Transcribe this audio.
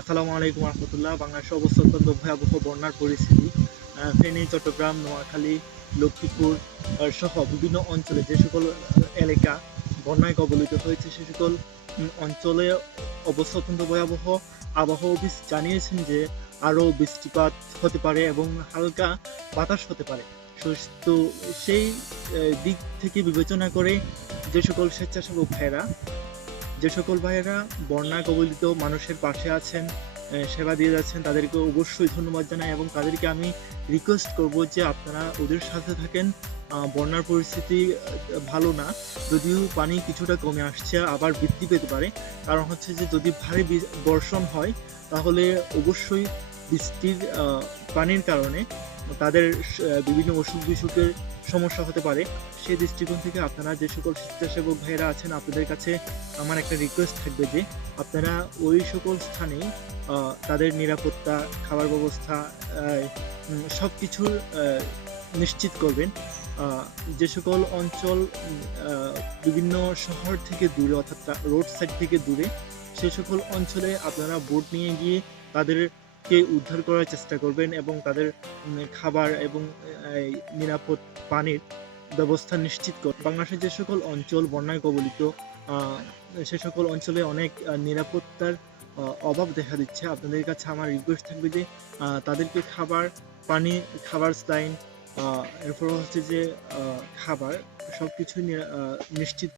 আসসালামু আলাইকুম রহমতুল্লাহ। বাংলাদেশে অবস্থা অত্যন্ত ভয়াবহ বন্যার পরিস্থিতি। ফেনী, চট্টগ্রাম, নোয়াখালী, লক্ষ্মীপুর সহ বিভিন্ন অঞ্চলে যে সকল এলাকা বন্যায় কবলিত হয়েছে সে সকল অঞ্চলে অবস্থা অত্যন্ত ভয়াবহ। আবহাওয়া অফিস জানিয়েছেন যে আরও বৃষ্টিপাত হতে পারে এবং হালকা বাতাস হতে পারে। তো সেই দিক থেকে বিবেচনা করে যে সকল স্বেচ্ছাসেবক ভাইয়েরা বন্যা কবলিত মানুষের পাশে আছেন, সেবা দিয়ে যাচ্ছেন, তাদেরকে অবশ্যই ধন্যবাদ জানাই এবং তাদেরকে আমি রিকোয়েস্ট করব যে আপনারা ওদের সাথে থাকেন। বন্যার পরিস্থিতি ভালো না, যদিও পানি কিছুটা কমে আসছে, আবার বৃদ্ধি পেতে পারে। কারণ হচ্ছে যে যদি ভারী বর্ষণ হয় তাহলে অবশ্যই বৃষ্টির পানির কারণে তাদের বিভিন্ন অসুখ বিসুখের সমস্যা হতে পারে। সেই দৃষ্টিকোণ থেকে আপনারা যে সকল স্বেচ্ছাসেবক ভাইয়েরা আছেন, আপনাদের কাছে আমার একটা রিকোয়েস্ট থাকবে যে আপনারা ওই সকল স্থানে তাদের নিরাপত্তা, খাবার ব্যবস্থা সব কিছুর নিশ্চিত করবেন। যে সকল অঞ্চল বিভিন্ন শহর থেকে দূরে অর্থাৎ রোড সাইড থেকে দূরে, সে সকল অঞ্চলে আপনারা বোট নিয়ে গিয়ে তাদেরকে উদ্ধার করার চেষ্টা করবেন এবং তাদের খাবার এবং নিরাপদ পানির ব্যবস্থা নিশ্চিত করবেন। বাংলাদেশের যে সকল অঞ্চল বন্যায় কবলিত, সে সকল অঞ্চলে অনেক নিরাপত্তার অভাব দেখা দিচ্ছে। আপনাদের কাছে আমার রিকোয়েস্ট থাকবে যে তাদেরকে খাবার, পানি, খাবার স্লাইন, এরপর হচ্ছে যে খাবার সবকিছু নিশ্চিত